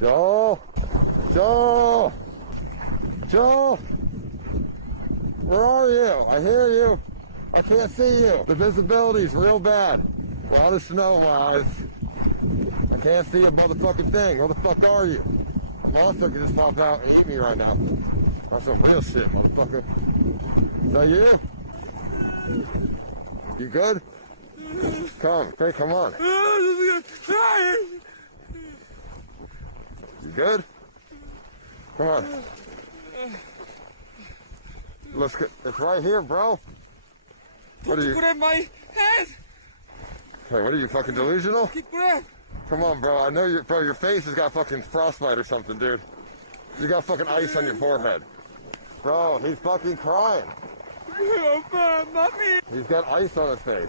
Joel! Joel! Joel! Where are you? I hear you. I can't see you. The visibility's real bad. A lot of snow in my eyes. I can't see a motherfucking thing. Where the fuck are you? A monster could just pop out and eat me right now. That's some real shit, motherfucker. Is that you? You good? Come, hey, come on. You good? Come on. Let's get, it's right here, bro. What are you? Put it in my head. Hey, what are you, fucking delusional? Keep it. Come on, bro. I know you, bro. Your face has got fucking frostbite or something, dude. You got fucking ice on your forehead. Bro, he's fucking crying. Mommy. He's got ice on his face.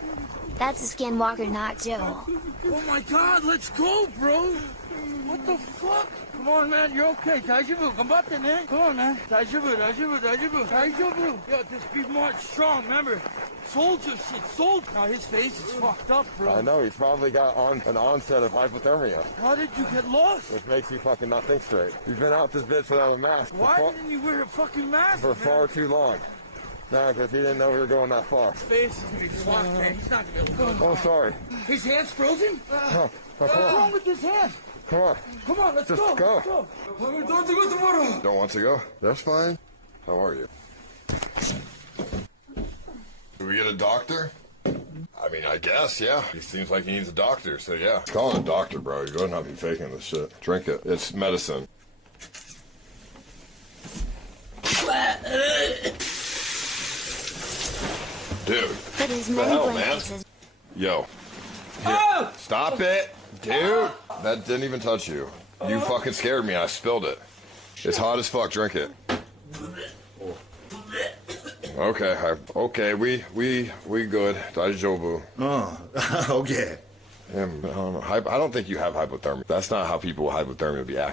That's a skinwalker, not Joe. Oh my God, let's go, bro. What the fuck? Come on, man, you're okay. Daijoubu, combate, man. Come on, man. Daijoubu. Yeah, just be more strong, remember. Soldier shit, soldier. Now his face is fucked up, bro. I know, he's probably got an onset of hypothermia. How did you get lost? Which makes you fucking not think straight. You've been out this bitch without a mask. Why didn't you wear a fucking mask, For man? far too long. No, because he didn't know we were going that far. His face is gonna be fucked, man. He's not gonna be able to go. Oh, sorry. His hand's frozen? Oh, What's wrong with his hand? come on. Come on, let's Just go. go. Let's go. We're going to go tomorrow. Don't want to go? That's fine. How are you? Do we get a doctor? I mean, I guess, yeah. He seems like he needs a doctor, so yeah. Let's call him a doctor, bro. You better not be faking this shit. Drink it. It's medicine. Dude. Put as The many hell, man? blankets as Yo. Here. Stop it. Dude. That didn't even touch you. You fucking scared me. I spilled it. It's hot as fuck. Drink it. Okay. Okay. We good. Daijoubu. Oh, okay. I don't know. I don't think you have hypothermia. That's not how people with hypothermia be acting.